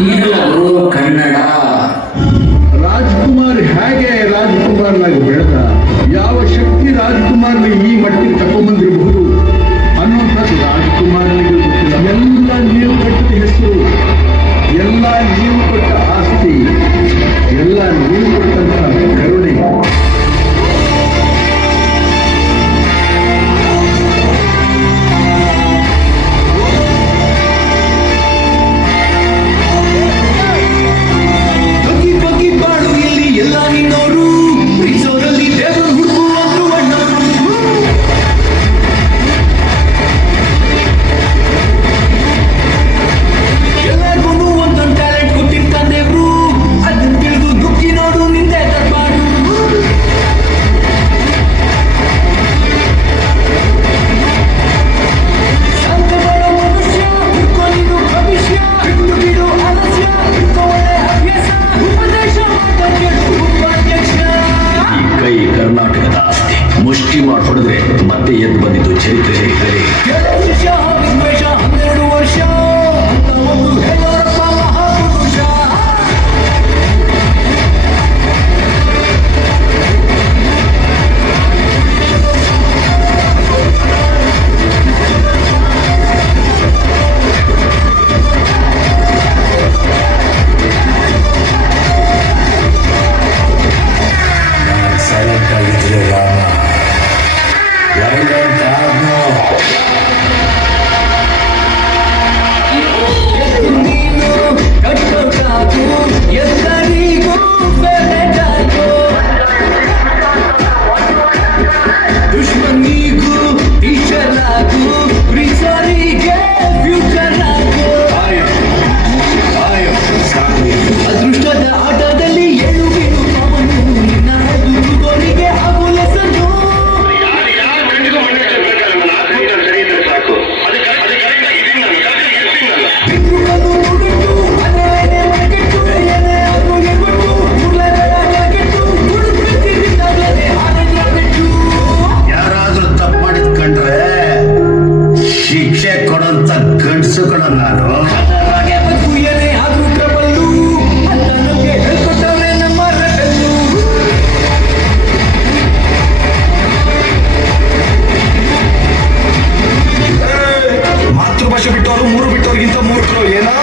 ಇಲ್ಲವರು ಕನ್ನಡ. ರಾಜ್ಕುಮಾರ್ ಹೇಗೆ ರಾಜ್ಕುಮಾರ್ನಾಗಿ ಬೆಳೆದ, ಯಾವ ಶಕ್ತಿ ರಾಜ್ಕುಮಾರ್ನ ಈ ಮಟ್ಟಿಗೆ ತಗೊಂಡ್ಬಂದಿರಬಹುದು ಅನ್ನೋಂಥದ್ದು ರಾಜ್ಕುಮಾರ್ನಿಗೆ ಗೊತ್ತಿಲ್ಲ. ಎಲ್ಲ ನೀವು ಕಟ್ಟಿದ ಹೆಸರು, ಎಲ್ಲ ನೀವು ಕೊಟ್ಟ ಆಸ್ತಿ, ಎಲ್ಲ ನೀವು ಕೊಟ್ಟಂತ ಕರುಣೆ. ಕರ್ನಾಟಕದ ಆಸ್ತಿ ಮುಷ್ಟಿ ಮಾಡಿ ಹೊಡೆದ್ರೆ ಮತ್ತೆ ಎದ್ದು ಬಂದಿದ್ದು ಚರಿತ್ರೆ. 12 ವರ್ಷ ಮಾತೃಭಾಷೆ ಬಿಟ್ಟವರು ಮೂರು ಬಿಟ್ಟವ್ರಿಗಿಂತ ಮೂರ್ಖರು ಏನೋ.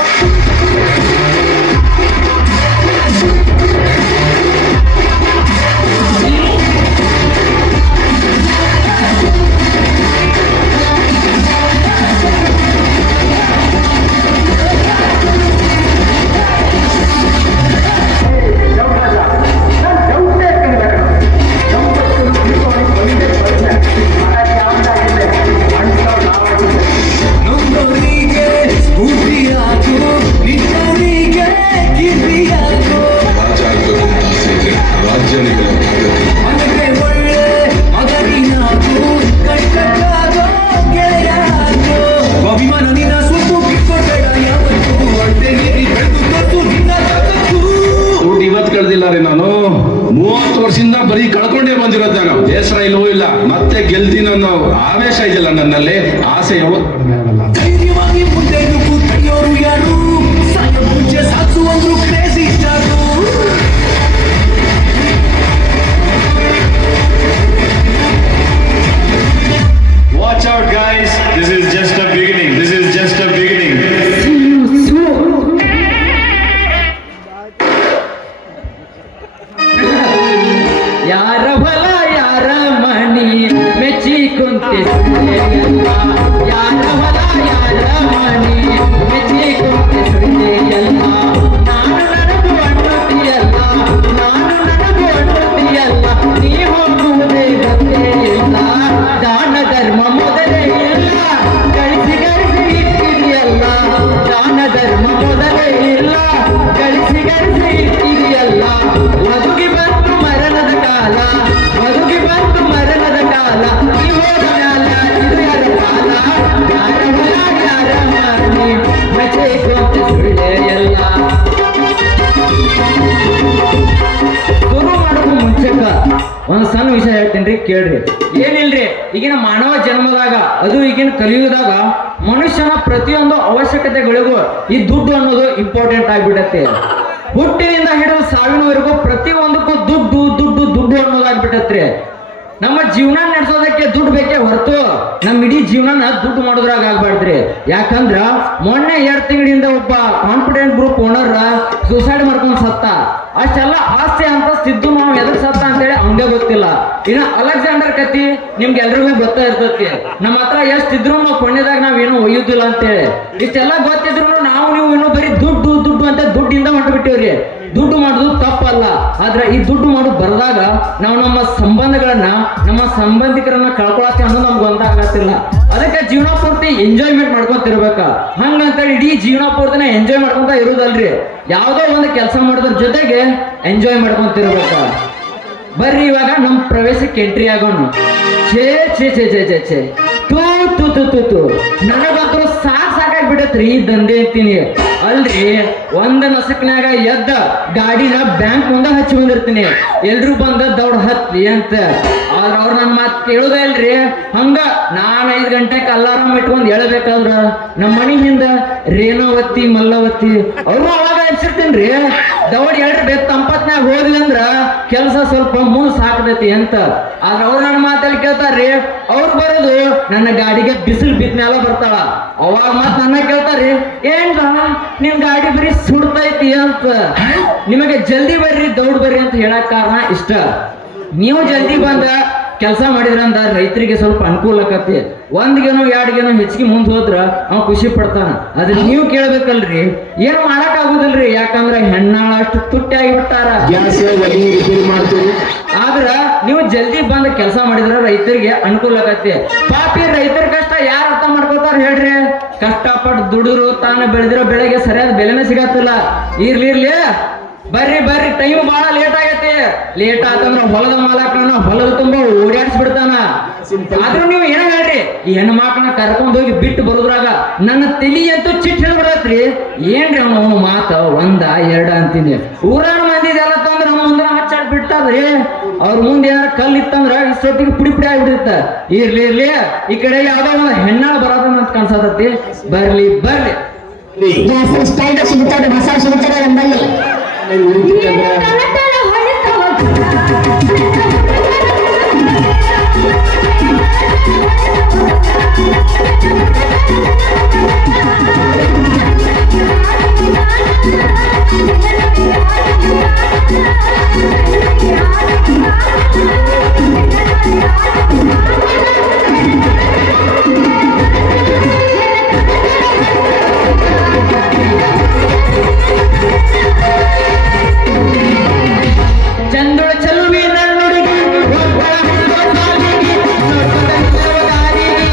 ನಾನು 30 ವರ್ಷದಿಂದ ಬರೀ ಕಳ್ಕೊಂಡೇ ಬಂದಿರೋದು. ನಾನು ಬೇಸರ ಇಲ್ಲವೂ ಇಲ್ಲ, ಮತ್ತೆ ಗೆಲ್ತೀನಿ ಅನ್ನೋ ಆವೇಶ ಇದೆಯಲ್ಲ ನನ್ನಲ್ಲಿ, ಆಸೆ ಯಾವತ್ತು ಕಡಿಮೆ ಆಗಲ್ಲ. Watch out guys, this is just a beginning. This is just a beginning. ಯಾರ ಹೊಲ ಯಾರ ಮಣಿ ಮೆಚ್ಚಿ ಕುಂತೆ ಯಾರ ಹೊಲ ಯಾರ ಮಣಿ ಮೆಚ್ಚಿ ಕುಂತೆ ಸುಳ್ಳೆಯಲ್ಲ. ನಾನು ನನಗೂ ಅನ್ನುತ್ತೀಯಲ್ಲ, ನಾನು ನನಗೂ ಅನ್ನುತ್ತೀಯಲ್ಲ, ನೀ ಹೋಗುವುದೇ ಗೊತ್ತೇ ಇಲ್ಲ. ದಾನ ಧರ್ಮ ಮೊದಲೇ ಇಲ್ಲ, ಗಳಿಸಿ ಗಳಿಸಿ ಇಟ್ಟಿದೆಯಲ್ಲ. ದಾನ ಧರ್ಮ ಮೊದಲೇ ಇಲ್ಲ, ಗಳಿಸಿ ಗಳಿಸಿ ಇಟ್ಟಿದೆಯಲ್ಲ. ಒದಗಿ ಬಂತು ಮರಣದ ಕಾಲ, ಒದಗಿ ಬಂತು ಮರಣದ ಕಾಲ. ಈ ಹೋದ ಮ್ಯಾಲ ಇದು ಯಾರ ಕಾಲ? ಯಾರ ಹೊಲ ಯಾರ ಮನೆ ಮಚೆ ಕೊಂತ ಸುಳ್ಳೆ ಎಲ್ಲ. ಶುರು ಮಾಡೋದು ಮುಂಚೆಕ ಒಂದು ಸಣ್ಣ ವಿಷಯ ಹೇಳ್ತೀನಿ ಕೇಳ್ರಿ. ಏನಿಲ್ರಿ, ಈಗಿನ ಮಾನವ ಜನ್ಮದಾಗ ಅದು ಈಗಿನ ಕಲಿಯುಗದಾಗ ಮನುಷ್ಯನ ಪ್ರತಿಯೊಂದು ಅವಶ್ಯಕತೆಗಳಿಗೂ ಈ ದುಡ್ಡು ಅನ್ನೋದು ಇಂಪಾರ್ಟೆಂಟ್ ಆಗ್ಬಿಡತ್ತೆ. ಹುಟ್ಟಿನಿಂದ ಹಿಡಿದು ಸಾವಿನವರೆಗೂ ಪ್ರತಿಯೊಂದಕ್ಕೂ ದುಡ್ಡು ದುಡ್ಡು ದುಡ್ಡು ಅನ್ನೋದಾಗ್ಬಿಟ್ಟತ್ರಿ. ನಮ್ಮ ಜೀವನ ನಡೆಸೋದಕ್ಕೆ ದುಡ್ಡು ಬೇಕೇ ಹೊರತು ನಮ್ಮ ಇಡೀ ಜೀವನನ ದುಡ್ಡು ಮಾಡೋದ್ರಾಗ ಆಗ್ಬಾರ್ದ್ರಿ. ಯಾಕಂದ್ರ ಮೊನ್ನೆ 2 ತಿಂಗಳಿಂದ ಒಬ್ಬ ಕಾನ್ಫಿಡೆಂಟ್ ಗ್ರೂಪ್ ಓನರ್ ಸೂಸೈಡ್ ಮಾಡ್ಕೊಂಡ್ ಸತ್ತ. ಅಷ್ಟೆಲ್ಲ ಆಸ್ತಿ ಅಂತ ಸಿದ್ದು ನಾವು ಎದಕ್ ಸತ್ತ ಅಂತೇಳಿ ಅವಂಗೆ ಗೊತ್ತಿಲ್ಲ. ಇನ್ನು ಅಲೆಕ್ಸಾಂಡರ್ ಕತಿ ನಿಮ್ಗೆ ಎಲ್ರಿಗೂ ಗೊತ್ತಾ ಇರ್ತತಿ. ನಮ್ಮ ಹತ್ರ ಎಷ್ಟಿದ್ರು ನಾವು ಕೊಂಡೆದಾಗ ನಾವೇನು ಒಯ್ಯುದಿಲ್ಲ ಅಂತೇಳಿ. ಇಷ್ಟೆಲ್ಲ ಗೊತ್ತಿದ್ರು ನಾವು ನೀವು ಇನ್ನೂ ಬರೀ ದುಡ್ಡು ದುಡ್ಡು ಅಂತ ದುಡ್ಡಿಂದ ಹೊಂಟ್ಬಿಟ್ಟಿವ್ರಿ. ದುಡ್ಡು ಮಾಡೋದು ತಪ್ಪಲ್ಲ, ಆದ್ರೆ ಈ ದುಡ್ಡು ಮಾಡೋದು ಬರದಾಗ ನಾವು ನಮ್ಮ ಸಂಬಂಧಗಳನ್ನ ನಮ್ಮ ಸಂಬಂಧಿಕರನ್ನ ಕಳ್ಕೊಳತ್ತೆ ಅನ್ನೋದು ನಮ್ಗೆ ಗೊತ್ತಾಗತ್ತಿಲ್ಲ. ಅದಕ್ಕೆ ಜೀವನ ಪೂರ್ತಿ ಎಂಜಾಯ್ಮೆಂಟ್ ಮಾಡ್ಕೊಂತಿರ್ಬೇಕ. ಹಂಗಂತೇಳಿ ಇಡೀ ಜೀವನ ಪೂರ್ತಿನ ಎಂಜಾಯ್ ಮಾಡ್ಕೊಂತ ಇರುದಲ್ರಿ. ಯಾವ್ದೋ ಒಂದು ಕೆಲಸ ಮಾಡೋದ್ರ ಜೊತೆಗೆ ಎಂಜಾಯ್ ಮಾಡ್ಕೊಂತಿರ್ಬೇಕ. ಬರ್ರಿ ಇವಾಗ ನಮ್ ಪ್ರವೇಶಕ್ಕೆ ಎಂಟ್ರಿ ಆಗೋಣ. ಛೇ ಛೇ ಛೇ ಛೇ ಛೇ ಛೇ ತೂ ತು ತು ತು ತು ನನಗಂತೂ ಸಾಕಾಗ್ಬಿಡತ್ರಿ ಈ ದಂಧೆ ಅಂತೀನಿ. ಅಲ್ರಿ ಒಂದ್ ನಸಕ್ನಾಗ ಎದ್ದ ಗಾಡಿನ ಬ್ಯಾಂಕ್ ಮುಂದೆ ಹಚ್ಚಿ ಬಂದಿರ್ತೀನಿ, ಎಲ್ರು ಬಂದ ದೌಡ್ ಹತ್ತಿ ಅಂತ. ಆದ್ರ ಅವ್ರ ನನ್ನ ಮಾತು ಕೇಳುದೇ ಇಲ್ರಿ. ಹಂಗ ನಾನ್ 5 ಗಂಟೆಗೆ ಅಲಾರಾಮ್ ಇಟ್ಕೊಂಡ್ ಹೇಳ್ಬೇಕಾದ್ರ ನಮ್ಮ ಮನಿ ಹಿಂದ ರೇಣಾವತಿ ಮಲ್ಲವತಿ ಅವ್ರು ಅವಾಗ ಹಚ್ಚಿರ್ತೀನ್ರಿ. ದೌಡ್ ಹೇಳ್ರಿ ಬೇಕ ತಂಪತ್ನಾಗ ಹೋದ್ವಿ ಅಂದ್ರ ಕೆಲಸ ಸ್ವಲ್ಪ ಮುಂದ್ ಸಾಕತೈತಿ ಅಂತ. ಆದ್ರ ಅವ್ರು ನನ್ನ ಮಾತಲ್ಲಿ ಕೇಳ್ತಾರ್ರಿ. ಅವ್ರು ಬರೋದು ನನ್ನ ಗಾಡಿಗೆ ಬಿಸಿಲು ಬಿದ್ಮೇಲ ಬರ್ತಾಳ. ಅವಾಗ ಮತ್ ನನ್ನ ಕೇಳ್ತಾರ್ರಿ, ಏನ್ರ ನಿಮ್ ಗಾಡಿ ಬರೀ ಸುಡ್ತೈತಿ ಅಂತ. ನಿಮಗೆ ಜಲ್ದಿ ಬರ್ರಿ ದೌಡ್ ಬರ್ರಿ ಅಂತ ಹೇಳಕ್ ಕಾರಣ ಇಷ್ಟ. ನೀವು ಜಲ್ದಿ ಬಂದ ಕೆಲಸ ಮಾಡಿದ್ರಂದ ರೈತರಿಗೆ ಸ್ವಲ್ಪ ಅನುಕೂಲ ಆಕತಿ. 1 ಗೇನೋ 2 ಗೇನೋ ಹೆಚ್ಚಿಗೆ ಮುಂದೆ ಹೋದ್ರ ಅವ್ ಖುಷಿ ಪಡ್ತಾನ. ಅದ್ರ ನೀವು ಕೇಳ್ಬೇಕಲ್ರಿ, ಏನು ಮಾಡಕ್ ಆಗುದಿಲ್ರಿ. ಯಾಕಂದ್ರ ಹೆಣ್ಣಾಳ ಅಷ್ಟು ತುಟ್ಟಿ ಆಗಿಬಿಟ್ಟಾರ. ಆದ್ರ ನೀವು ಜಲ್ದಿ ಬಂದ್ ಕೆಲಸ ಮಾಡಿದ್ರ ರೈತರಿಗೆ ಅನುಕೂಲ ಆಕತಿ. ಪಾಪಿ ರೈತರ ಕಷ್ಟ ಯಾರು ಅರ್ಥ ಮಾಡ್ಕೋತಾರ ಹೇಳ್ರಿ. ಕಷ್ಟಪಟ್ಟು ದುಡಿದ್ರು ತಾನು ಬೆಳೆದಿರೋ ಬೆಳೆಗೆ ಸರಿಯಾದ ಬೆಲೆನೇ ಸಿಗತ್ತಿಲ್ಲ. ಇರ್ಲಿ ಬರ್ರಿ ಬರ್ರಿ, ಟೈಮ್ ಬಹಳ ಲೇಟ್ ಆಗೈತಿ. ಲೇಟ್ ಆತಂದ್ರ ಹೊಲದ ಮಾಲಕನ ಹೊಲದ ತುಂಬಾ ಓಡಾಡಿಸ್ಬಿಡ್ತಾನ. ಆದ್ರೂ ನೀವು ಏನ ಹೇಳ್ರಿ, ಈ ಹೆಣ್ಮಕ್ಳನ್ನ ಕರ್ಕೊಂಡ್ ಹೋಗಿ ಬಿಟ್ಟು ಬರೋದ್ರಾಗ ನನ್ನ ತಲಿ ಅಂತೂ ಚಿಟ್ ಹಿಡ್ಬಿಡತ್ರಿ. ಏನ್ರಿ ಅವನು ಮಾತ 1 2 ಅಂತೀನಿ. ಊರಾನ ಮಂದಿ ಎಲ್ಲ ತಂದ್ರ ನಮ್ಮ ಮುಂದೆ ಹಚ್ಚಾಡ್ ಬಿಡ್ತಾರ್ರಿ. ಅವ್ರ ಮುಂದೆ ಏನಾರ ಕಲ್ಲು ಇತ್ತಂದ್ರ ಇಷ್ಟೊತ್ತಿಗೆ ಪುಡಿ ಆಗ್ಬಿಡಿರ್ತ. ಇರ್ಲಿ ಈ ಕಡೆ ಯಾವ್ದೋ ಒಂದು ಹೆಣ್ಣಾಳ ಬರೋದನ್ನ ಅಂತ ಕಾಣಿಸತತಿ. ಬರ್ಲಿ ಸ್ಟೈಲ್ ಸಿಗುತ್ತದೆ, ಮಸಾಲ ಸಿಗುತ್ತದೆ ನಮ್ಮಲ್ಲಿ. ಚಂದುಳ ಚಲುವಿ ನನ್ನುಡುಗಿ ಒಬ್ಬಳ ಹಣ್ಣು ಸಾಲಿಗೆ ನೋಡ್ಕೊಂಡ ನಿಲ್ಲವ ದಾರಿಗೆ.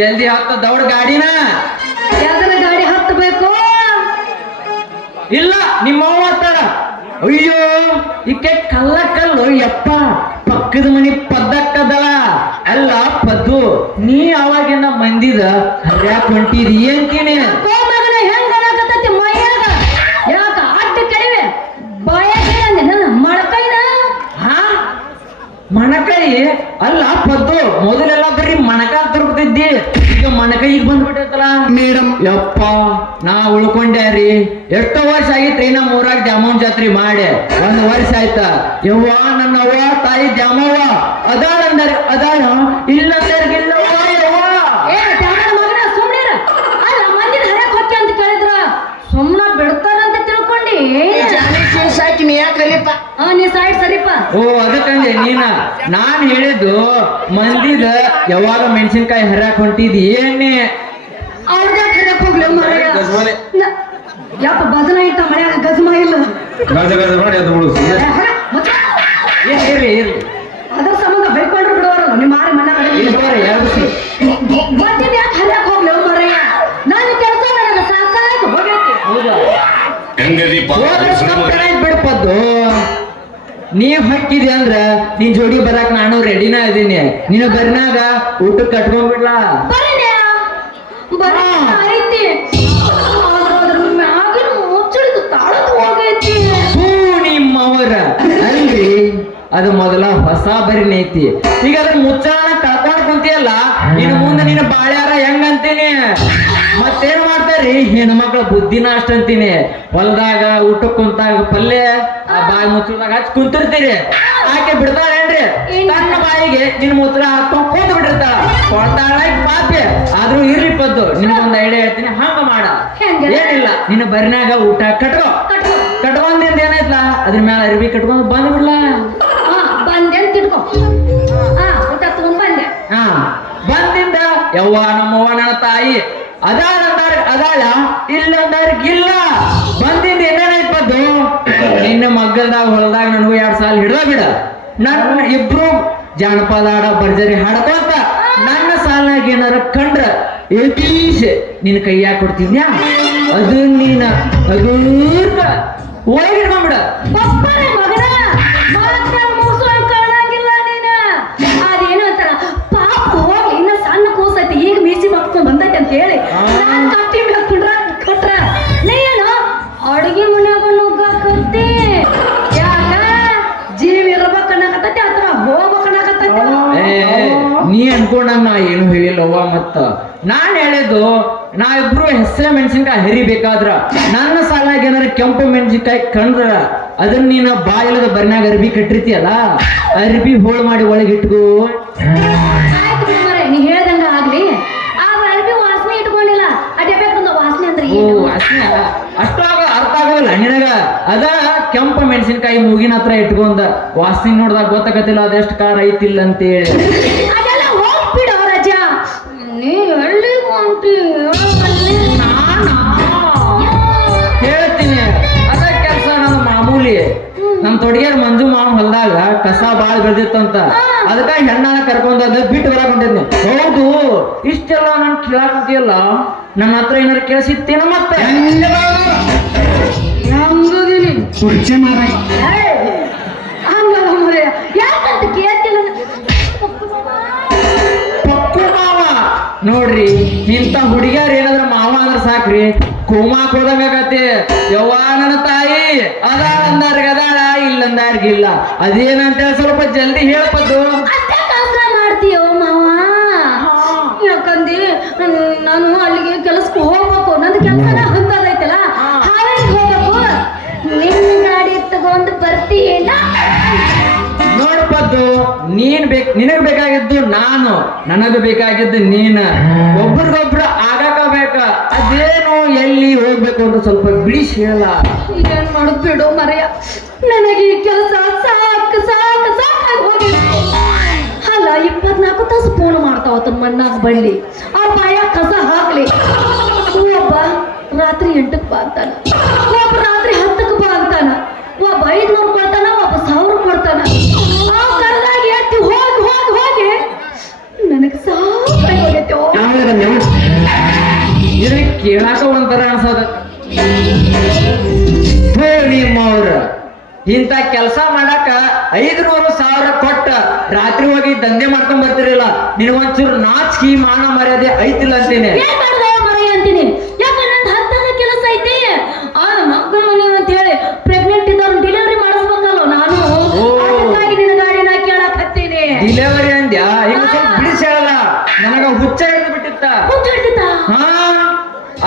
ಜಲ್ದಿ ಹತ್ತ ದೌಡ್ ಗಾಡಿನ. ಯಾವ್ದಾರ ಗಾಡಿ ಹತ್ತಬೇಕು? ಇಲ್ಲ ನಿಮ್ಮವ್ವ ಹತ್ತಾಳ. ಅಯ್ಯೋ ಈಕೆ ಕಲ್ಲು ಯಪ್ಪ, ಪಕ್ಕದ ಮನಿ ಪದ್ದಕ್ಕದಳ. ಅಲ್ಲ ಪದ್ದು, ನೀ ಅವಾಗಿನ ಮಂದಿದ ಹರ್ಯಾಕ್ ಹೊಂಟಿದಿ ಅಂತೀನಿ. ಕೋಮಗನ ಹೆಂಗ ಅನ್ನಕತ್ತೈತಿ ಮೈಯಾಗ? ಯಾಕ ಅಡ್ಡ ಕಡಿವೆ ಬಾಯಾಗ ಅಂದೇನ ಮಳಕೈನ? ಹಾ ಮಣಕೈ ಅಲ್ಲ ಪದ್ದು, ಮೊದಲೆಲ್ಲ ಬರೀ ಮಣಕ ತರ್ಬಿಟ್ಟಿದ್ದಿ, ಈಗ ಮಣಕೈಗೆ ಬಂದ್ಬಿಟ್ಟೈತಲ್ಲ ಮೇಡಮ್. ಯಪ್ಪ ನಾ ಉಳ್ಕೊಂಡ್ಯಾರಿ. ಎಷ್ಟೋ ವರ್ಷ ಆಗಿತ್ರಿ ನಮ್ಮ ಊರಾಗ ದ್ಯಾಮವ್ವ ಜಾತ್ರೆ ಮಾಡಿ 1 ವರ್ಷ ಆಯ್ತ. ಯವ್ವ ನನ್ನ ಅವ್ವ ತಾಯಿ ದ್ಯಾಮವ್ವ ಅದಾಳ ಅಂದಾರ, ಅದಾಳ ಇಲ್ಲಂದಾರ್ಗಿಲ್ಲವ್ವ ಯವ್ವ. ಏ ದ್ಯಾಮನ ಮಗನ ಸುಮ್ನಿರ. ಅಲ್ಲ ಮಂದಿನ ಹರ್ಯಾಕ್ ಹೊಕ್ಕಿ ಅಂತ ಕೇಳಿದ್ರ ಸುಮ್ನ ಬಿಡ್ತಾರಂತ ತಿಳ್ಕೊಂಡಿ? ಸಾಕಿ ನೀ ಯಾಕೆ ಕಲಿಯಪ್ಪ? ನೀ ಸೈಡ್ ಸರಿಪ. ಓ ಅದಕ್ಕಂದೆ ನೀನ. ನಾನ್ ಹೇಳಿದ್ದು ಮಂದಿದ ಯಾವಾಗ ಮೆಣಸಿನ್ಕಾಯಿ ಹರ್ಯಾಕ್ ಹೊಂಟಿದಿ ಏನೇ. ಅವ್ರದಾಗ ಹರ್ಯಾಕ್ ಹೋಗ್ಲಿ ಮರೆಯ. ಯಪ್ಪ ಭಜನ ಇಟ್ಟ ಮನ್ಯಾಗ ಗಜಮ ಇಲ್ಲ. ಇರ್ಲಿ ಇರ್ಲಿ ಅದ್ರ ಸಂಬಂಧ ಬೈಕೊಂಡ್ರು ಬಿಡೋರಲ್ಲ ನಿಮ್ಮ ಮಾರಿ ಮನ ಇಲ್ಲಿ ಬರ್ರಿ, ಎರಡು ಸರಿ. ಗೊತ್ತಿದ್ ಯಾಕೆ ಹರ್ಯಾಕ್ ಹೋಗ್ಲಿ ಮರೆಯ? ನನ್ನ ಕೆಲಸ ನನಗೆ ಸಾಕಾಯ್ತು ಹೋಗೈತಿ. ಹೌದಾ ಬಿಡ್ಪದ್ದು. ನೀವ್ ಹಾಕಿದಿ ಅಂದ್ರ ನಿನ್ ಜೋಡಿ ಬರಾಕ್ ನಾನು ರೆಡಿನ ಇದೀನಿ. ನೀನು ಬರ್ನಾಗ ಊಟಕ್ಕೆ ಕಟ್ಕೊಂಡ್ಬಿಡ್ಲಾ? ಬರೀನ್ಯಾ? ಬರೀ ಐತಿ. ಅದ್ರ ಮ್ಯಾಗಿನ ಮುಚ್ಚಳಿದು ತಾಳದು ಹೋಗೈತಿ. ಹೂ ನಿಮ್ಮವರ ಅಲ್ರಿ, ಅದು ಮೊದಲ ಹೊಸ ಬರಿನ ಐತಿ. ಈಗ ಅದ್ರ ಮುಚ್ಚಾಣ ಕಳ್ಕೊಂಡ್ ಕುಂತಿಯಲ್ಲ, ಇನ್ನು ಮುಂದೆ ನೀನು ಬಾಳ್ಯಾರ ಹೆಂಗಂತೀನಿ. ಮತ್ತೇನ್ ಮಾಡ್ತಾರಿ ಹೆಣ್ಮಕ್ಳ ಬುದ್ಧಿನ ಅಷ್ಟಂತೀನಿ. ಹೊಲದಾಗ ಊಟಕ್ಕೆ ಕುಂತಾಗ ಪಲ್ಯ ಆ ಬಾಯಿ ಮುಚ್ಚಳದಾಗ ಹಚ್ಚಿ ಕುಂತಿರ್ತೀರಿ. ಆಕೆ ಬಿಡ್ತಾರೇನ್ರಿ? ತನ್ನ ಬಾಯಿಗೆ ನಿನ್ ಮುಚ್ಚಳ ಹಾಕೊಂಡ್ ಕೂತ್ ಬಿಟ್ಟಿರ್ತಾಳ. ಕೊಡ್ತಾಳ ಪಾಪೆ. ಆದ್ರೂ ಇರ್ಲಿ ಪದ್ದು, ನಿನಗೊಂದ್ ಐಡಿಯಾ ಹೇಳ್ತೀನಿ, ಹಂಗ ಮಾಡ. ಏನಿಲ್ಲ, ನಿನ್ನ ಬರಿನಾಗ ಊಟ ಕಟ್ಕೊಂದಿಂದ ಏನಾಯ್ತಲ್ಲ ಅದ್ರ ಮ್ಯಾಲ ಅರ್ಬಿ ಕಟ್ಕೊಂಡ್ ಬಂದ್ಬಿಡ್ಲಾ? ಬಂದೆ ಅಂತ ಇಟ್ಕೋ. ಊಟ ತಗೊಂಡ್ ಬಂದೆ. ಬಂದಿಂದ ಯವ್ವ ನಮ್ಮವ್ವ ನನ್ನ ತಾಯಿ ಅದಾಳ ಇಲ್ಲಂದಾರ್ಗಿಲ್ಲ. ಬಂದಿಂದ ಏನೇನಾಯ್ತು ಪದ್ದು? ನಿನ್ನ ಮಗ್ಗಲ್ದಾಗ ಹೊಲದಾಗ ನನಗೂ 2 ಸಾಲ ಹಿಡ್ದ ಬಿಡ. ನನ್ನ ಇಬ್ರು ಜಾನಪದ ಹಾಡ ಭರ್ಜರಿ ಹಾಡ್ಕೋತ ನನ್ನ ಸಾಲಾಗ ಏನಾರ ಕಂಡ್ರ ಏತೀಶ್ ನಿನ್ನ ಕೈಯಾಗ ಕೊಡ್ತಿದ್ಯಾ? ಅದು ನೀನ ಹಗೂರ್ಕ ಒಳಗೆ ಹಿಡ್ಕೊಂಡ್ಬಿಡ. ಬಪ್ಪರೆ ಮಗನ ಮಾತ್ರ ಮುಗಿಸೋಂಗ್ ಕಾಣಂಗಿಲ್ಲ ನೀನ. ಅದೇನು ಅಂತಾರ, ಪಾಪ ಹೋಗ್ಲಿ ಇನ್ನ ಸಣ್ಣ ಕೂಸೈತಿ, ಈಗ ಮೀಸಿ ಮಕ್ಕೊಂಡ್ ಬಂದೈತಿ ಅಂತ ಹೇಳಿ ನಾನ್ ಕಟ್ಟಿ ಮೇಲೆ ಕೊಟ್ರ ನೀನು ಅಡುಗೆ ಮನ್ಯಾಗ ನುಗ್ಗಾಕತ್ತಿ. ಯಾಕ ಜೀವ ಇರ್ಬೇಕನ್ನಕತ್ತೈತಿ ಅಥವಾ ಹೋಗ್ಬೇಕನ್ನಕತ್ತೈತಿ? ನೀ ಅನ್ಕೊಂಡಂಗ ನಾ ಏನು ಹೇಳಿಲ್ಲವ್ವ. ಮತ್ತ ನಾನ್ ಹೇಳಿದ್ದು ನಾ ಇಬ್ರು ಹೆಸರ ಮೆಣಸಿನ್ಕಾಯಿ ಹರಿಬೇಕಾದ್ರ ನನ್ನ ಸಾಲಾಗ ಏನಾರ ಕೆಂಪು ಮೆಣಸಿನ್ಕಾಯಿ ಕಂಡ್ರ ಅದನ್ನ ನೀನು ಬಾಗಿಲದ ಬರ್ನ್ಯಾಗ ಅರ್ಬಿ ಕಟ್ಟಿರ್ತೀಯಲ್ಲ, ಅರ್ಬಿ ಹೋಳು ಮಾಡಿ ಒಳಗೆ ಇಟ್ಕೋ. ಆಯ್ತು ಬಿಡ್ಮರೆ, ನೀ ಹೇಳ್ದಂಗ ಆಗ್ಲಿ. ಆ ಅರ್ಬಿ ವಾಸನೆ ಇಟ್ಕೊಂಡಿಲ್ಲ, ಅದೇ ಬೇಕಂದ ವಾಸನೆ ಅಂದ್ರೆ ಓ ವಾಸನೆ ಅಷ್ಟು ಅರ್ಥ ಆಗೋದಿಲ್ಲ ನಿನಗ. ಅದ ಕೆಂಪು ಮೆಣಸಿನ್ಕಾಯಿ ಮೂಗಿನ ಹತ್ರ ಇಟ್ಕೊಂಡ ವಾಸನೆ ನೋಡ್ದಾಗ ಗೊತ್ತಾಗತ್ತಿಲ್ಲ ಅದೆಷ್ಟು ಖಾರ ಐತಿಲ್ಲ ಅಂತೇಳಿ. ಅದೆಲ್ಲ ಹೋಗ್ಬಿಡ ರಜ. ನೀ ಎಲ್ಲಿ ಹೊಂಟಿ? ಹೇಳ್ತೀನಿ, ಅದ ಕೆಲಸ ನನ್ನ ಮಾಮೂಲಿ. ನಮ್ ತೊಡಗ್ಯಾರ ಮಂಜು ಮಾವ ಹೊಲ್ದಾಗ ಕಸ ಬಾಳ್ ಬೆಳ್ದಿತ್ತಂತ, ಅದಕ್ಕ ಹೆಣ್ಣಾನ ಕರ್ಕೊಂಡ್ ಅದ ಬಿಟ್ಟು ಬರಾಕ್ ಹೊಂಟಿದ್ನಿ. ಹೌದು, ಇಷ್ಟೆಲ್ಲ ನನ್ ಕೇಳಾಕಂತಿಯಲ್ಲ, ನನ್ನ ಹತ್ರ ಏನಾರ ಕೇಳಿಸಿತ್ತೇನ? ಮತ್ತೆ ಹಂಗದೀನಿ ಕುರ್ಚಿ ಮಾರ. ಹಂಗಲ್ಲ ಮರೆ, ಯಾಕಂತ ಕೇಳ್ತಿಲ್ಲ. ಪಕ್ಕು ಮಾವ ನೋಡ್ರಿ, ಇಂಥ ಹುಡುಗಿಯರ್ ಏನಾದ್ರ ಮಾವ ಅಂದ್ರ ಸಾಕ್ರಿ, ಕೋಮಾಕ್ ಹೋದಂಗಾಗತ್ತೆ. ಯವ್ವ ನನ್ನ ತಾಯಿ ಅದಾಳ ಅದಾಳ ಇಲ್ಲಂದಾರ್ಗಿಲ್ಲ. ಅದೇನಂತ ಸ್ವಲ್ಪ ಜಲ್ದಿ ಹೇಳ್ಪದ್ದು. ಅಷ್ಟೇ ಕೆಲಸ ಮಾಡ್ತೀಯೋ ಮಾವ? ಯಾಕಂದಿ ನಾನು ಅಲ್ಲಿಗೆ ಕೆಲಸಕ್ಕೆ ಹೋಗ್ಬೇಕು, ನಂದು ಕೆಲಸನ ಹೊಂದದೈತಲ್ಲ, ಹಾವೇರಿ ಹೋಗ್ಬೇಕು. ನಿನ್ನ ಗಾಡಿ ತಗೊಂಡು ಬರ್ತೀಯಲ್ಲ? ನೋಡ್ಪದ್ದು, ನಿನಗ್ ಬೇಕಾಗಿದ್ದು ನಾನು, ನನಗ ಬೇಕಾಗಿದ್ದು ನೀನ. ಒಬ್ರಿಗೊಬ್ರು ಆಗಾಕಬೇಕ. ಅದೇನು ಎಲ್ಲಿ ಹೋಗ್ಬೇಕು ಅಂತ ಸ್ವಲ್ಪ ಬಿಡಿಸಿ ಹೇಳ. ಏನ್ ಮಾಡುದ್ ಬಿಡು ಮರೆಯ, ನನಗೆ ಈ ಕೆಲಸ ಸಾಕಾಗಿ ಹೋಗಿದೆ. ಅಲ್ಲ 24 ತಾಸು ಫೋನ್ ಮಾಡ್ತಾವತ್ತ ಮಣ್ಣಾಗ ಬಳ್ಳಿ, ಆ ಬಾಯ ಕಸ ಹಾಕ್ಲಿ. ಒಬ್ಬ ರಾತ್ರಿ 8ಕ್ಕೆ ಬಾ ಅಂತಾನ, ಒಬ್ಬ ರಾತ್ರಿ 10ಕ್ಕೆ ಬಾ ಅಂತಾನ, ಒಬ್ಬ 500 ಕೊಡ್ತಾನ, ಒಬ್ಬ 1000 ಕೊಡ್ತಾನ. ಆ ಕರೆದಾಗ ಎತ್ತಿ ಹೋಗಿ ನನಗೆ ಸಾಕಾಗಿ ಹೋಗೈತೆ. ನೀವು ಇದನ್ನ ಕೇಳಾಕ ಒಂಥರ ಅನ್ಸದ ನಿಮ್ಮವ್ರ ಇಂಥ ಕೆಲಸ ಮಾಡಾಕ 500,000 ಕೊಟ್ಟ ರಾತ್ರಿ ಹೋಗಿ ದಂಧೆ ಮಾಡ್ಕೊಂಡ್ ಬರ್ತಿರಲಿಲ್ಲ ನಿನಗೊಂಚೂರು ನಾಚಿಕೆ ಮಾನ ಮರ್ಯಾದೆ ಐತಿಲ್ಲ ಅಂತೀನಿ. ಏನ್ ಮಾಡ್ದೆ ಮರೆಯ ಅಂತೀನಿ ಯಾಕಂದ್ರೆ ನಂದು ಹತ್ತನ ಕೆಲಸ ಐತಿ ಆ ಮಕ್ಕಳ ಮನೆ ಅಂತ ಹೇಳಿ ಪ್ರೆಗ್ನೆಂಟ್ ಇದ್ದವ್ರು ಡೆಲಿವರಿ ಮಾಡಿಸ್ಬೇಕಲ್ಲ ನಾನು ಅದಕ್ಕಾಗಿ ನಿನ್ನ ಗಾಡಿನ ಕೇಳಕ್ ಹತ್ತೀನಿ. ಡಿಲೆವರಿ ಅಂದ್ಯಾ ಈಗ ಸ್ವಲ್ಪ ಬಿಡಿಸಿ ಹೇಳಲ್ಲ ನನಗ ಹುಚ್ಚ ಹಿಡಿದು ಬಿಟ್ಟಿತ್ತ. ಹಾ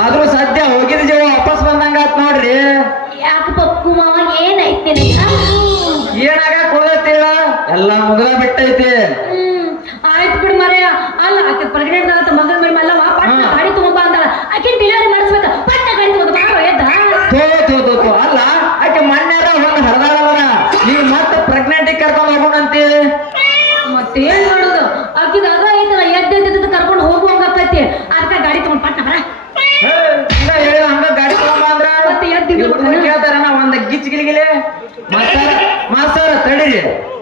ಆದ್ರೂ ಸದ್ಯ ಹೋಗಿದ ಜೀವ ವಾಪಸ್ ಬಂದಂಗ ಆತ್ ನೋಡ್ರಿ. ಯಾಕ ಪಕ್ಕು ಮಾವ ಏನೈತಿ ಏನಾಗ ಹೋಗತ್ತೇಳ ಎಲ್ಲ ಮುಗದ ಬಿಟ್ಟೈತಿ. ಆಯ್ತು ಬಿಡು ಮರೆಯ ಅಲ್ಲ ಆಕೆ ಪ್ರೆಗ್ನೆಂಟ್ ಆತ ಮಗನ ಮೇಲೆ ಮಲ್ಲ ಪಟ್ಟ ಗಾಡಿ ತಗೊಂಬ ಅಂದಳ ಆಕೆ ಡೆಲಿವರಿ ಮಾಡಿಸ್ಬೇಕ ಪಟ್ಟ ಗಾಡಿ ತಗೊಂಡು ಬಾರೋ ಎದ್ದ ತೋ ಅಲ್ಲ ಆಕೆ ಮಣ್ಣಾರ ಒಂದು ಹರಿದಾಳಲ್ಲ ನೀವು ಮತ್ತೆ ಪ್ರೆಗ್ನೆಂಟ್ ಕರ್ಕೊಂಡು ಹೋಗೋಣಂತಿ. ಮತ್ತೇನ್ ಮಾಡೋದು ಆಕಿದ ಅದ ಐತಲ್ಲ ಎದ್ದ ಕರ್ಕೊಂಡು ಹೋಗುವಂಗತ್ತೈತಿ ಅದಕ್ಕ ಗಾಡಿ ತಗೊಂಡ್ ಪಟ್ಟ ಬರ ಹೇಳಿ ಹಂಗ ಗಾಡಿ ತಗೊಂಬ ಅಂದ್ರ ಮತ್ತೆ ಎದ್ದ ಕೇಳ್ತಾರ ನಾ ಒಂದ್ ಗಿಚ್ ಗಿಲಿಗಿಲೆ ಮಾಸ್ತರ ತಡೀರಿ.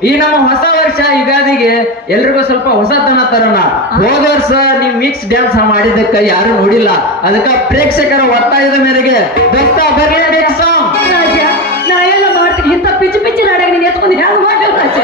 ಈ ನಮ್ಮ ಹೊಸ ವರ್ಷ ಯುಗಾದಿಗೆ ಎಲ್ರಿಗೂ ಸ್ವಲ್ಪ ಹೊಸತನ ತರೋಣ. ಹೋದ ವರ್ಷ ನೀವು ಮಿಕ್ಸ್ ಡ್ಯಾನ್ಸ್ ಮಾಡಿದ್ದಕ್ಕ ಯಾರು ನೋಡಿಲ್ಲ, ಅದಕ್ಕ ಪ್ರೇಕ್ಷಕರ ಒತ್ತಾಯದ ಮೇರೆಗೆ ದೋಸ್ತ ಬರ್ಲೇಬೇಕು ಸಾಂಗ್. ರಾಜ ನಾ ಎಲ್ಲ ಮಾಡ್ತೀನಿ ಇಂಥ ಪಿಚ್ಚಿ ನಾಡಾಗ ನೀನು ಎತ್ಕೊಂಡು ಹ್ಯಾಂಗ ಮಾಡ್ಬೇಕು ರಾಜ.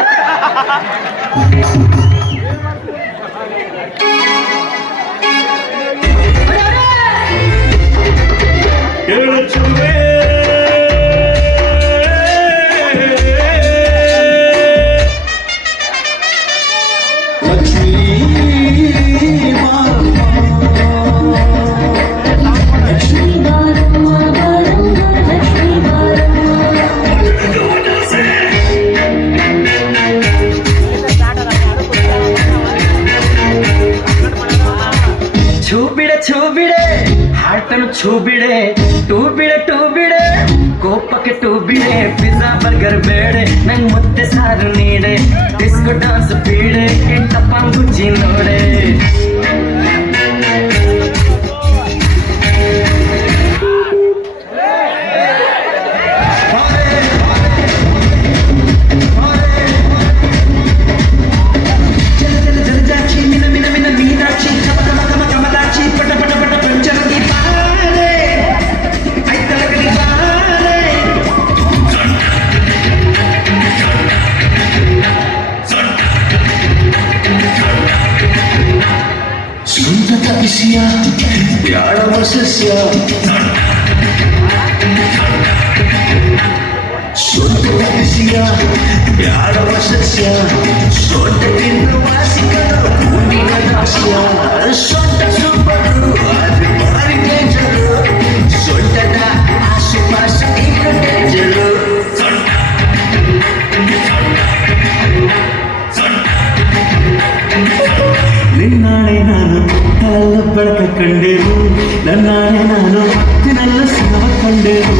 ಛೂ ಬಿಡೆ ಟೂ ಬಿಡೆ ಕೋಪಕ್ಕೆ ಟೂ ಬಿಡೆ ಪಿಜ್ಜಾ ಬರ್ಗರ್ ಬೇಡೆ ನಂಗ್ ಮುದ್ದೆ ಸಾರು ನೀಡೆ ಡಿಸ್ಕೋ ಡಾನ್ಸ್ ಬೀಡೆ ಕೆಟ್ಟಪ್ಪ ಗುಜ್ಜಿ ನೋಡೆ. ನಿನ್ನಾಣೆ ನಾನು ಕಲ್ಲ ಬೆಳಕ ಕಂಡೆರು, ನನ್ನಾಣೆ ನಾನು ಮತ್ತಿನೆಲ್ಲ ಸಾವ ಕಂಡೆರು.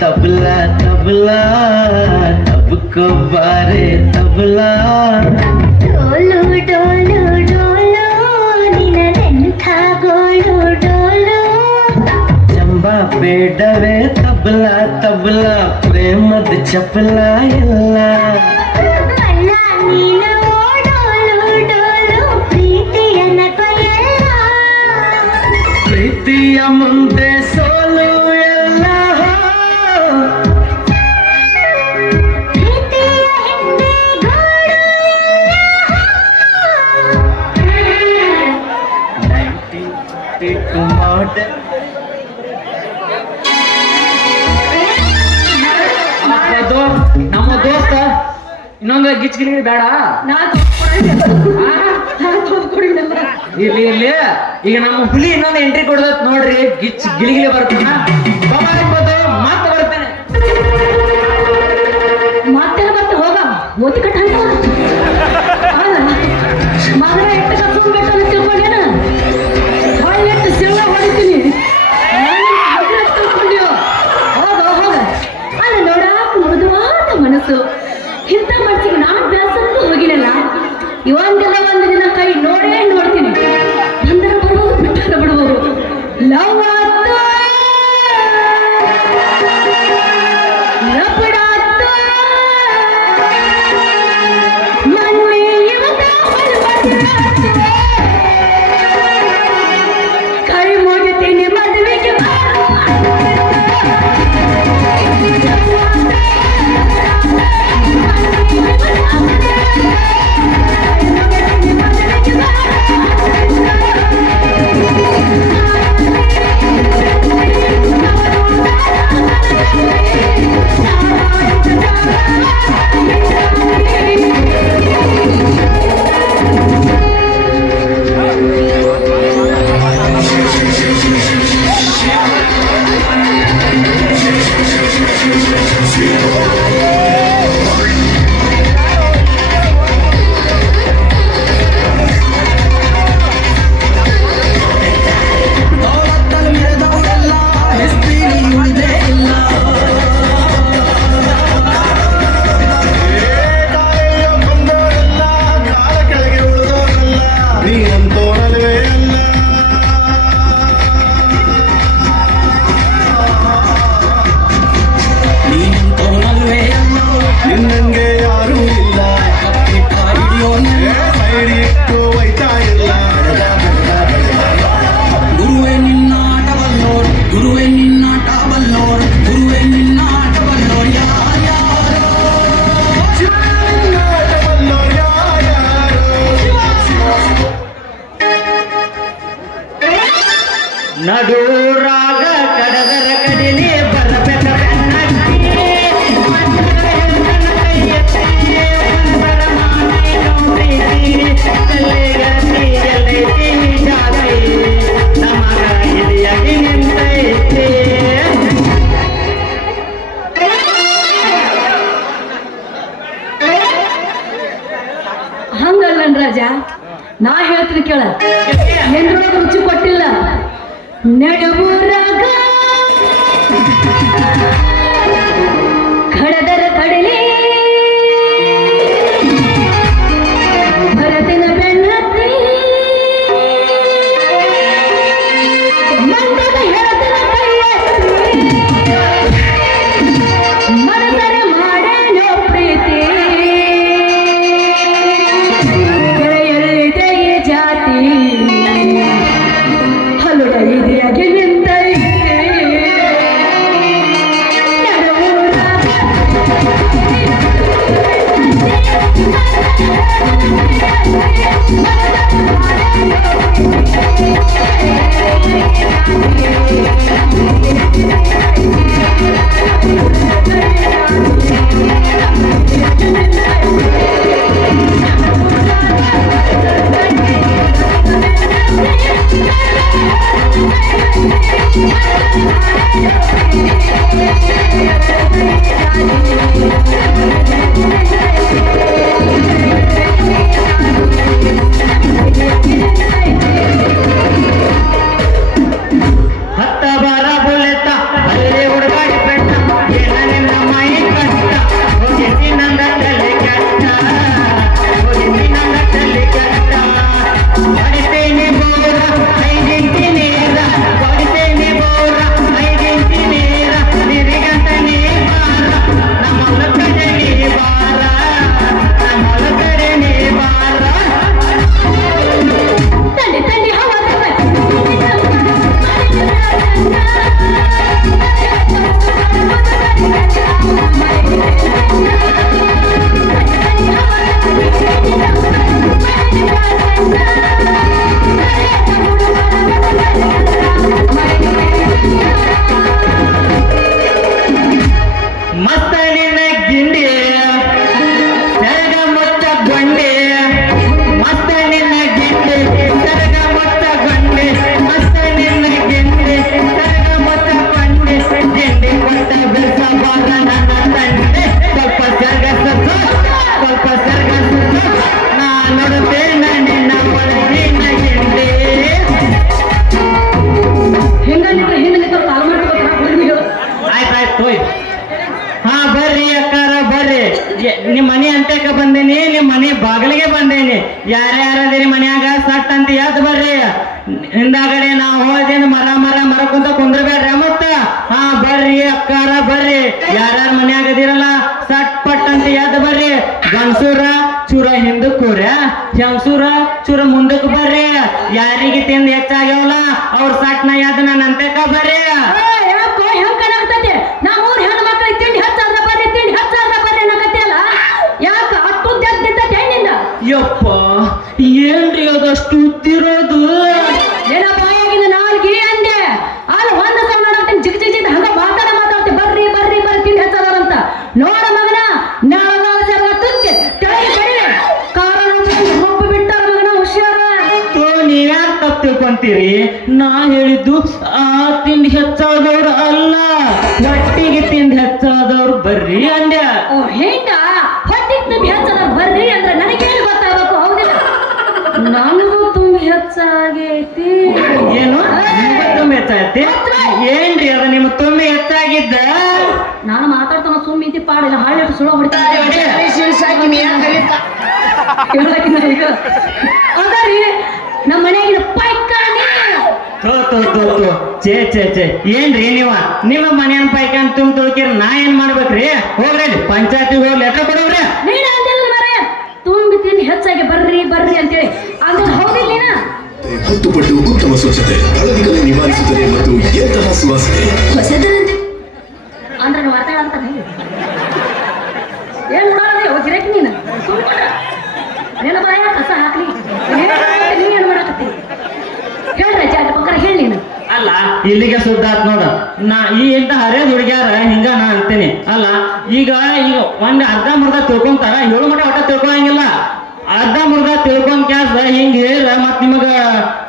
तबला तबला तब को बारे तबला ಡೋಲು ಡೋಲು ಡೋಲು ನಿನನೆಂಥ ಗೋಳು ಡೋಲು ಚಂಬಾ ಬೇಡವೇ ತಬಲಾ ತಬಲ ಪ್ರೇಮದ ಚಪಲ ಎಲ್ಲ ಅಲ್ಲ ನೀನು ಓಡೋಳು ಡೋಳು ಪ್ರೀತಿಯನ್ನ ಕೊಯ್ಯಲ್ಲ ಪ್ರೀತಿಯ ಮುಂದೆ ಸೋಲು ಎಲ್ಲ ಪ್ರೀತಿಯ ಹಿಂದೆ ಗೋಳು ಮಾಡೆಲ್ ಅದು ನಮ್ಮ ದೋಸ್ತ ಇನ್ನೊಂದು ಗಿಚ್ಗಿಲಿ ಬೇಡ ಇಲ್ಲಿ ಈಗ ನಮ್ಮ ಹುಲಿ ಇನ್ನೊಂದು ಎಂಟ್ರಿ ಕೊಡದತ್ ನೋಡ್ರಿ ಗಿಲಿಗಿಲಿ ಬರ್ತಾನ ಮತ್ತೆ ಬರ್ತೇನೆ ಮತ್ತೆಲ್ಲ ಮತ್ತೆ ಹೋಗ ಓದಿ ಕಟ್ಟ ಮಗನ ಎಟ್ಟು ಕರ್ಕೊಂಡ್ಬಿಟ್ಟು ತಿಳ್ಕೊಂಡೇನ ಎಷ್ಟು ಸಿಳ್ಳ ಹೊಡಿತೀನಿ ತಿಳ್ಕೊಂಡ್ಯೋ ಹೋಗ ಹೋಗ ಅಲ್ಲ ನೋಡಾಕ ಮೃದುವಾದ ಮನಸ್ಸು ಇಂಥ ಮನಸ್ಸಿಗೆ ನಾನು ಬೇಸತ್ತು ಹೋಗಿನಲ್ಲ ಇವಂದೆಲ್ಲ ಒಂದು ದಿನ ಕೈ ನೋಡೇ ನೋಡ್ತೀನಿ ಬಂದರೆ ಬರ್ಬೋದು ಬಿಟ್ಟಾಗ ಬಿಡ್ಬೋದು ಲವ್ ಕೈ ಮುಗಿತೀನಿ ಮದುವೆಗೆ ನಿನ್ನಂಗೆ ಯಾರೂ ಇಲ್ಲ ಗುರುವೆ ನಿನ್ನಾಟ ಬಲ್ಲೋರ್ ಗುರುವೆ ನಿನ್ನಾಟ ಬಲ್ಲೋರ್ ಗುರುವೆ ನಿನ್ನಾಟ ಬಲ್ಲೋರ್ ನಡೂರಾಗ ಕಡದರ ಕಡಿಲಿ ಬರಬೇಕ ಹಂಗಲ್ಲ ರಾಜ ನಾ ಹೇಳ್ತೀನಿ ಕೇಳ ಎಂದ್ರೊಳಗ ರುಚಿ ಕೊಟ್ಟಿಲ್ಲ ನಡುವರಾಗ ಕಡದರ ಕಡಲಿ ಭರತನ ಬೆನ್ನತ್ತಿ ಮಂದದ ಹೆರತನ ಕೈಯತ್ತಿ ಮನಸರ ಮಾಡೇನೋ ಪ್ರೀತಿ ಗೆಳೆಯರಿದೆ ಈ ಜಾತಿ ಹಲುಡ ಇದೆಯಾಗಿ ನಿಂತೈತೆ ಮನೆ ಅಂತ್ಯಕ್ಕೆ ಬಂದೇನಿ, ನಿಮ್ ಮನೆ ಬಾಗಿಲಿಗೆ ಬಂದೇನಿ. ಯಾರ್ಯಾರದಿರಿ ಮನ್ಯಾಗ ಸಟ್ ಅಂತ ಎದ್ದು ಬರ್ರಿ. ಹಿಂದಾಗಡೆ ನಾವು ಹೋದೇನು ಮರ ಕುಂತ ಕುಂದ್ರಬೇಡ್ರಿ ಮತ್ತ. ಹಾ ಬರ್ರಿ ಅಕ್ಕಾರ ಬರ್ರಿ, ಯಾರ್ಯಾರ ಮನ್ಯಾಗ ಅದಿರಲ್ಲ ಸಟ್ ಪಟ್ ಅಂತ ಎದ್ದು ಬರ್ರಿ. ಗಂಡಸೂರ ಚೂರ ಹಿಂದಕ್ಕೆ ಹೋರ್ಯ, ಹೆಂಗಸೂರ ಚೂರ ಮುಂದಕ್ಕೆ ಬರ್ರಿ. ಯಾರಿಗೆ ತಿಂದು ಹೆಚ್ಚಾಗ್ಯಾವಲ್ಲ ಅವ್ರ ಸಟ್ನ ಎದ್ದು ನನ್ನ ಅಂತ್ಯಕ್ಕ ಬರ್ರಿ. ಯಾಕೋ ಹೆಂಗ್ ಕಾಣಾಗ್ತೈತಿ? ನಮ್ಮೂರ್ ಹೆಣ್ಣು ಮಕ್ಳಿಗೆ ತಿಂಡಿ ಹಚ್ಚಾರ್ದ ಬರ್ರಿ ಅನ್ನಕತ್ತಿಯಲ್ಲ, ಯಾಕ ಅಷ್ಟು ನಿಂತೈತಿ ನಿಂದ? ಯಪ್ಪ ಏನ್ರಿ ಅದಷ್ಟು ಉತ್ತಿರೋದು? ಏನ ಬಾಯಾಗಿನ ನಾಲ್ಗಿ ಅಂದೆ. ಅಲ್ಲಿ ಒಂದ್ ಸಲ ನೋಡಾಕ್ತೀನಿ ಜಿಗ್ ಹಂಗ ಮಾತಾಡ್ತಿ ಬರ್ರಿ ತಿಂಡಿ ಹಚ್ಚದಾರಂತ. ನೋಡ ಮಗನ ನಾಳೆ ಜರ ತುಕ್ಕೆ ತೆಳಗೆ ಕಡಿವೆ ಕಾರಣ ಒಬ್ಬ ಬಿಟ್ಟಾರ ಮಗನ ಹುಷಾರ. ನೀವ್ಯಾಕೆ ತಪ್ಪು ತಿಳ್ಕೊಂತೀರಿ? ನಾ ಹೇಳಿದ್ದು ಆ ತಿಂಡಿ ಹೆಚ್ಚಾದವ್ರು ಅಲ್ಲ, ಹೊಟ್ಟಿಗೆ ತಿಂಡಿ ಹೆಚ್ಚಾದವ್ರು ಬರ್ರಿ ಅಂದೆ. ಓ ಹಿಂಗ ಹೊಟ್ಟಿಗೆ ತುಂಬಿ ಹೆಚ್ಚದ ಬರ್ರಿ ಅಂದ್ರೆ ನನಗೇನು ಗೊತ್ತಾಗಬೇಕು? ಹೌದಿಲ್ಲ, ನನಗೂ ತುಂಬಿ ಹೆಚ್ಚಾಗೈತಿ. ಏನು ನಿಮ್ಗೆ ತುಂಬಿ ಹೆಚ್ಚಾಗೈತಿ? ಏನ್ರಿ ಅದು ನಿಮ್ಮ ತುಂಬಿ ಹೆಚ್ಚಾಗಿದ್ದ? ನಾನು ಮಾತಾಡ್ತಾನ ಸುಮ್ಮಿತಿ ಪಾಡಿಲ್ಲ ಹಾಳಿ ಸುಳ ಹೊಡಿತಾನೆ ಶೀರ್ಷಾಕಿ ಮ್ಯಾಗ ಕಲಿತ ಹೇಳಕಿನ ಈಗ ಅದರಿ ನಮ್ಮ ಮನೆಯಾಗಿನ ಪೈಕಾನಿ. ಚೇ ಏನ್ರಿ ನಿಮ್ಮ ಮನೆಯ ಪೈಕಾನ್ ತುಂಬ ತೊಳ್ಕಿರ ನಾ ಏನ್ ಮಾಡ್ಬೇಕ್ರಿ? ಹೋಗ್ರಿ ಪಂಚಾಯತಿಗೆ ಹೋಗಿ ಲೆಟರ್ ಕೊಡೋವ್ರಿ. ನೀನ ಅಂದಿಲ್ಲ ಮರ ತುಂಬಿ ತಿಂಡಿ ಹೆಚ್ಚಾಗಿ ಬರ್ರಿ ಅಂತೇಳಿ ಅಂದ್ರೆ ಹೌದಿಲ್ಲ ನೀನ? ಹೊತ್ತುಪಟ್ಟು ಉತ್ತಮ ಸ್ವಚ್ಛತೆ, ಹಳದಿಗಳನ್ನು ನಿವಾರಿಸುತ್ತದೆ ಮತ್ತು ಎಂತಹ ಸುವಾಸನೆ. ಹೊಸದರಂತೆ ಅಂದ್ರೆ ನೀವು ಮಾತಾಡ್ತಾನೆ ಏನ್ ಮಾಡೋದು ಗಿರಕಿ ನೀನು ನೆನ ಬಾಯ ಕಸ ಹಾಕ್ಲಿ ನೀ ಏನ್ ಮಾಡಕತ್ತಿ? ಹೇಳ್ರಿ ಜಾತಿ ಪಕ್ಕ ಹೇಳಿ ನೀನು. ಅಲ್ಲ ಇಲ್ಲಿಗೆ ಸುದ್ದ ಆತ್ ನೋಡ. ನಾ ಈ ಎಂತ ಹರಿಯದ್ ಹುಡುಗ್ಯಾರ ಹಿಂಗ ನಾ ಅಂತೀನಿ. ಅಲ್ಲ ಈಗ ಒಂದ್ ಅರ್ಧ ಮುರ್ಧ ತಿಳ್ಕೊಂತಾರ, 7 ಮಟ ಒಟ್ಟ ತಿಳ್ಕೊಳಂಗಿಲ್ಲ. ಅರ್ಧ ಮುರ್ಧ ತಿಳ್ಕೊಂಡ್ ಕ್ಯಾಸ ಹಿಂಗ ಹೇಳಿದ್ರ ಮತ್ ನಿಮಗ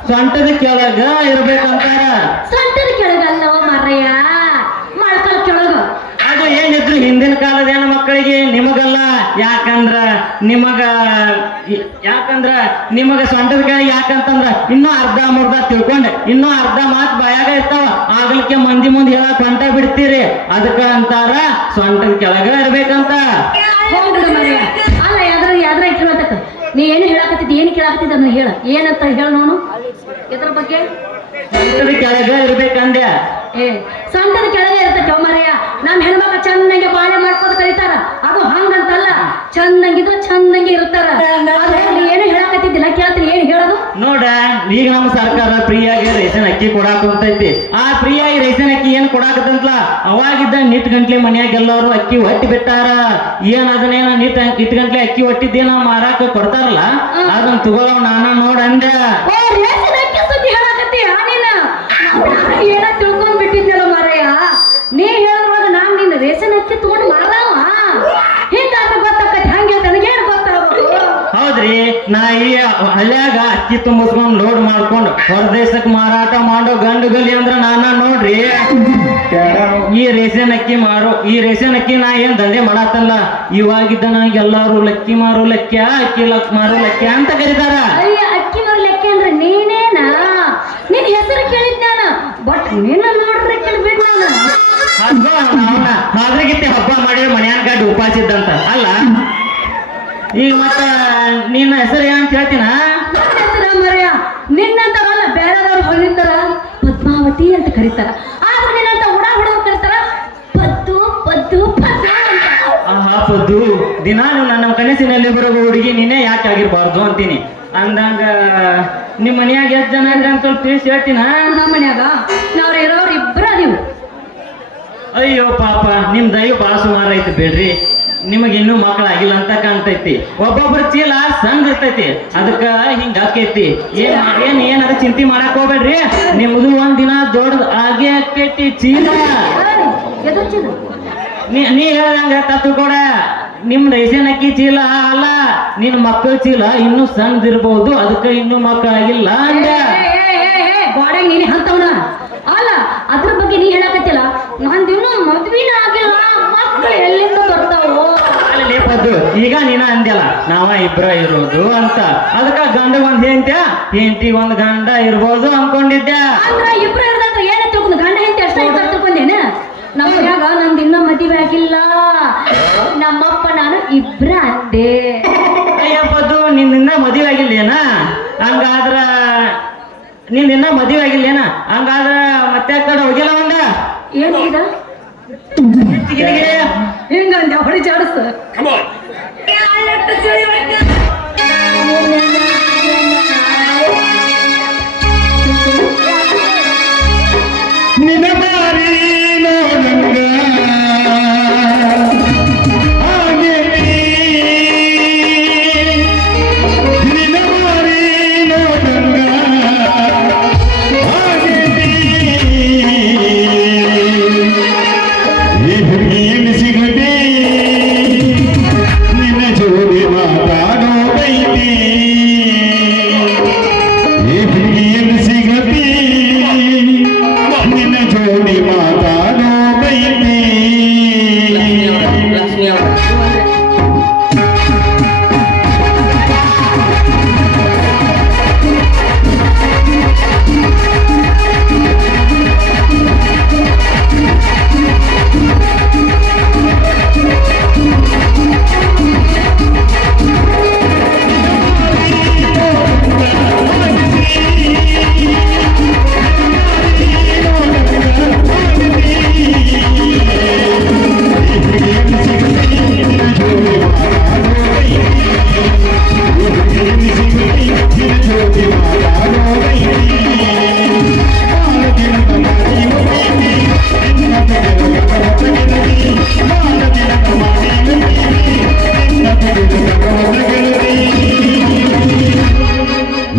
ಸೊಂಟದ ಕೆಳಗ ಇರ್ಬೇಕಂತಾರ. ಸೊಂಟದ ಕೆಳಗಲ್ಲವ ಮರ್ರಯ್ಯ, ಮೊಳಕಾಲ ಕೆಳಗ. ಅದು ಏನಿದ್ರು ಹಿಂದಿನ ಕಾಲದ ಹೆಣ್ಣು ಮಕ್ಕಳಿಗೆ, ನಿಮಗಲ್ಲ. ಯಾಕಂದ್ರ ನಿಮಗ ಸೊಂಟದ ಕೆಳಗೆ ಯಾಕಂತಂದ್ರ ಇನ್ನೂ ಅರ್ಧ ಮುರ್ಧ ತಿಳ್ಕೊಂಡೆ, ಇನ್ನೂ ಅರ್ಧ ಮಾತು ಬಾಯಾಗ ಇರ್ತಾವ. ಆಗ್ಲಿಕ್ಕೆ ಮಂದಿ ಮುಂದೆ ಹೇಳಕ್ ಹೊಂಟ ಬಿಡ್ತೀರಿ. ಅದಕ್ಕ ಅಂತಾರ ಸೊಂಟದ ಕೆಳಗ ಇರ್ಬೇಕಂತ. ಹೋಗ್ಬಿಡ ಮರ್ರಯ್ಯ. ಅಲ್ಲ ಯಾವ್ದ್ರ ಕೇಳತ್ತ ನೀ ಏನು ಹೇಳಾಕತ್ತಿದ್ದಿ, ಏನು ಕೇಳಾಕತ್ತಿದ್ದ ಅದನ್ನ ಹೇಳ. ಏನಂತ ಹೇಳ ನೋನು ಇದ್ರ ಬಗ್ಗೆ. ಸೊಂಟದ ಕೆಳಗ ಇರ್ಬೇಕಂದೆ. ಸೊಂಟದ ಕೆಳಗೆ ಇರ್ತೈತೆ ಮರಯ್ಯ. ನಮ್ಮ ಹೆಣ್ಮಕ್ಳು ಚಂದಂಗೆ ಬಾಳೆ ಮಾಡ್ಕೊಂಡು ಕರೀತಾರ. ಅದು ಹಂಗಂತಲ್ಲ, ಚಂದಂಗಿದ್ರು ಚಂದಂಗೆ ಇರ್ತಾರ. ನೀ ಏನು ಹೇಳಾಕತ್ತಿದ್ದಿಲ್ಲ, ಕೇಳ್ತೀನಿ ಏನು ಹೇಳೋದು ನೋಡ. ಈಗ ನಮ್ಮ ಸರ್ಕಾರ ಫ್ರೀಯಾಗಿ ರೇಷನ್ ಅಕ್ಕಿ ಕೊಡಾಕ ಕುಂತೈತಿ. ಆ ಫ್ರೀಯಾಗಿ ರೇಷನ್ ಅಕ್ಕಿ ಏನ್ ಕೊಡಾಕತ್ತಂತಲ ಅವಾಗಿದ್ದ ನಿಟ್ ಗಂಟ್ಲೆ ಮನ್ಯಾಗ ಎಲ್ಲರೂ ಅಕ್ಕಿ ಹೊಟ್ಟಿ ಬಿಟ್ಟಾರ. ಏನ್ ಅದನ್ನೇನ ಇಟ್ ಗಂಟ್ಲೆ ಅಕ್ಕಿ ಹೊಟ್ಟಿದ್ದೇನ ಮಾರಾಕ ಕೊಡ್ತಾರಲ್ಲ, ಅದನ್ನ ತಗೋ ನಾನ ನೋಡ ಅಂದೆ. ರೇಷನ್ ಅಕ್ಕಿ ಸುದ್ದಿ ಹೇಳಾಕತ್ತಿ ಏನ ತಿಳ್ಕೊಂಡ್ ಬಿಟ್ಟಿದ್ನಲ್ಲ ಮರಯ್ಯ. ನೀ ಹೇಳಿದ್ರೊಳಗ ನಾನ್ ನಿನ್ನ ರೇಷನ್ ಅಕ್ಕಿ ತಗೊಂಡು ಮಾರಾವ ಹಿಂಗಾದ್ರೆ ಗೊತ್ತಾಕತಿ. ಹಂಗೆ ನನಗೇನು ಗೊತ್ತಾಗಬೇಕು? ಹೌದ್ರಿ, ನಾ ಈ ಹಳ್ಳ್ಯಾಗ ಅಕ್ಕಿ ತುಂಬಿಸ್ಕೊಂಡ್ ಲೋಡ್ ಮಾಡ್ಕೊಂಡು ಹೊರದೇಶಕ್ಕೆ ಮಾರಾಟ ಮಾಡೋ ಗಂಡು ಗಲಿ ಅಂದ್ರ ನಾನ ನೋಡ್ರಿ. ಈ ರೇಷನ್ ಅಕ್ಕಿ ನಾ ಏನ್ ದಂಧೆ ಮಾಡತ್ತಲ್ಲ. ಇವಾಗಿದ್ದ ಎಲ್ಲಾರು ಲಕ್ಕಿ ಮಾರು ಲೆಕ್ಕ, ಅಕ್ಕಿ ಮಾರು ಲೆಕ್ಕ ಅಂತ ಕರೀತಾರ. ಅಯ್ಯ ಅಕ್ಕಿ ಮಾರು ಲೆಕ್ಕ ಅಂದ್ರೆ ನೀನೇನಾ? ನಿನ್ ಹೆಸರು ಕೇಳಿದ್ ನಾನು, ಬಟ್ ನಿನ್ನ ನೋಡ್ರೆ ಕೇಳ್ಬಿಡ್ ನಾನು. ಅದ್ರಗಿತ್ತೆ ಹಬ್ಬ ಮಾಡಿದ್ರೆ ಮನ್ಯಾನ ಗಡ್ಡ ಉಪಾಸಿದ್ದಂತ ಅಲ್ಲ. ಈಗ ಮತ್ತ ನಿನ್ನ ಹೆಸರು ಏನಂತ ಹೇಳ್ತೀನ? ಮರ್ಯ ನಿನ್ನಂತವಲ್ಲ, ಬೇರೆದವ್ರು ಹೊಳಿತಾರ ಪದ್ಮಾವತಿ ಅಂತ ಕರೀತಾರ. ಆದ್ರೆ ನಿನ್ನಂತ ಹುಡುಗ ಕರೀತಾರ ಪದ್ದು ಅಂತ. ಆಹಾ ಪದ್ದು, ದಿನ ನನ್ನ ಕನಸಿನಲ್ಲಿ ಬರೋ ಹುಡುಗಿ ನೀನೇ ಯಾಕೆ ಆಗಿರ್ಬಾರ್ದು ಅಂತೀನಿ. ಅಂದಂಗ ನಿಮ್ ಮನ್ಯಾಗ ಎಷ್ಟ್ ಜನ ಇದ್ರೆ ಅಂತ ಸ್ವಲ್ಪ ತಿಳಿಸಿ ಹೇಳ್ತೀನ. ನಮ್ಮ ಮನ್ಯಾಗ ನಾವ್ರ ಇರೋರು ಇಬ್ಬರ ನೀವು. ಅಯ್ಯೋ ಪಾಪ, ನಿಮ್ ದೈವ ಬಾಳ ಸುಮಾರು ಐತಿ ಬಿಡ್ರಿ. ನಿಮಗ ಇನ್ನೂ ಮಕ್ಕಳಾಗಿಲ್ಲ ಅಂತ ಕಾಣ್ತೈತಿ. ಒಬ್ಬೊಬ್ಬರ ಚೀಲ ಸಣ್ಣ ಇರ್ತೈತಿ, ಅದಕ್ಕ ಹಿಂಗ ಆಕೈತಿ. ಏನ್ ಅದ ಚಿಂತೆ ಮಾಡಕ್ ಹೋಗ್ಬೇಡ್ರಿ. ನಿಮ್ದು ಒಂದ್ ದಿನ ದೊಡ್ಡ ಆಗೇ ಆಕೈತಿ ಚೀಲ. ನೀ ಹೇಳ್ದಂಗ ತತ್ಕೊಡ. ನಿಮ್ ರೇಷನ್ ಅಕ್ಕಿ ಚೀಲ ಅಲ್ಲ, ನಿನ್ ಮಕ್ಕಳ ಚೀಲ ಇನ್ನೂ ಸಣ್ಣದಿರ್ಬಹುದು, ಅದಕ್ಕ ಇನ್ನೂ ಮಕ್ಕಳಾಗಿಲ್ಲ ಅಂದ. ಗೋಡೆ ನೀನೆ ಹಂತವನ ಅಲ್ಲ. ಅದ್ರ ಬಗ್ಗೆ ನೀ ಹೇಳಕತ್ತಿಲ್ಲ. ನಂದಿನ್ನೂ ಮದ್ವಿನ ಆಗಿಲ್ಲ, ಮಕ್ಕಳು ಎಲ್ಲಿಂದ ಬರ್ತಾವೋ? ಲೇಪದ್ದು ಈಗ ನೀನ ಅಂದ್ಯಲ್ಲ ನಾವ ಇಬ್ರ ಇರೋದು ಅಂತ, ಅದಕ್ಕ ಗಂಡ ಒಂದ್ ಹೆಂಡತಿ ಒಂದ್ ಗಂಡ ಇರ್ಬೋದು ಅನ್ಕೊಂಡಿದ್ದೆ. ಅಂದ್ರ ಇಬ್ರು ಇರೋದಂದ್ರ ಏನ ತಿಳ್ಕೊಂಡು ಗಂಡ ಹೆಂಡತಿ ಅಷ್ಟೇ ತಿಳ್ಕೊಂಡೇನ? ನಮ್ಮ ಮನ್ಯಾಗ ನಂದು ಇನ್ನೂ ಮದುವೆ ಆಗಿಲ್ಲ. ನಮ್ಮಪ್ಪ ನಾನು ಇಬ್ರ ಅಂದೆ. ಅಯ್ಯಪ್ಪದ್ದು ನಿನ್ನ ಮದುವೆ ಆಗಿಲ್ಲೇನ? ಹಂಗಾದ್ರ ನಿನ್ನ ಮದುವೆ ಆಗಿಲ್ಲೇನ? ಹಂಗಾದ್ರ ಮತ್ತೆ ಆ ಕಡೆ ಹೋಗಿಲ್ಲ ಒಂದ ಏನೀಗ ಹಿಂಗಂದ ಹೊಳಿ ಜಾಡಸ ನಿನ ಬಾರಿ ನೋಡಂಗ ಆಗೇತಿ, ನಿನ ಬಾರಿ ನೋಡಂಗ ಆಗೇತಿ. ಈ ಹುಡುಗಿಯನ್ನು ಸಿಗದೆ ನಿನ್ನ ಜೋಡಿ ಮಾತಾಡೋ ಬೈತಿ. ಈ ಹುಡುಗಿಯನ್ನು ಸಿಗದೆ ನಿನ್ನ ಜೋಡಿ ಮಾತಾಡೋ ಬೈತಿ.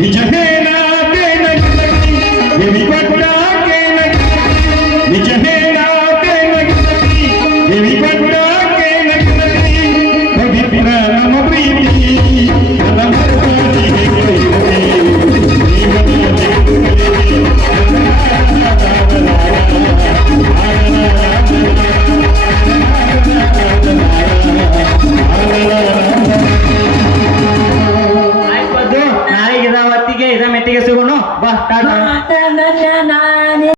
ನಿಜ ಹೇಳಾಕೆ ನಗಿಸಲಿ, ಎವಿ ಕೊಟ್ಟಾಕೆ ನಗಿಸಲಿ. ನಿಜ ಹೇಳಾಕೆ ನಗಿಸಲಿ, ಎವಿ ಕೊಟ್ಟಾಕೆ ನಗಿಸಲಿ. ಪವಿತ್ರ ನಮ್ಮ ಪ್ರೀತಿ ನನ್ನ ಮನಸ್ಸಿಗೆ ಕೊಡುತ್ತೆ. ಆಯ್ತು ನಾಳೆಗೆ ಇದ ಹೊತ್ತಿಗೆ ಇದ ಮೆಟ್ಟಿಗೆ ಸಿಗೋಣ ಬಾ ಟಾಟಾ.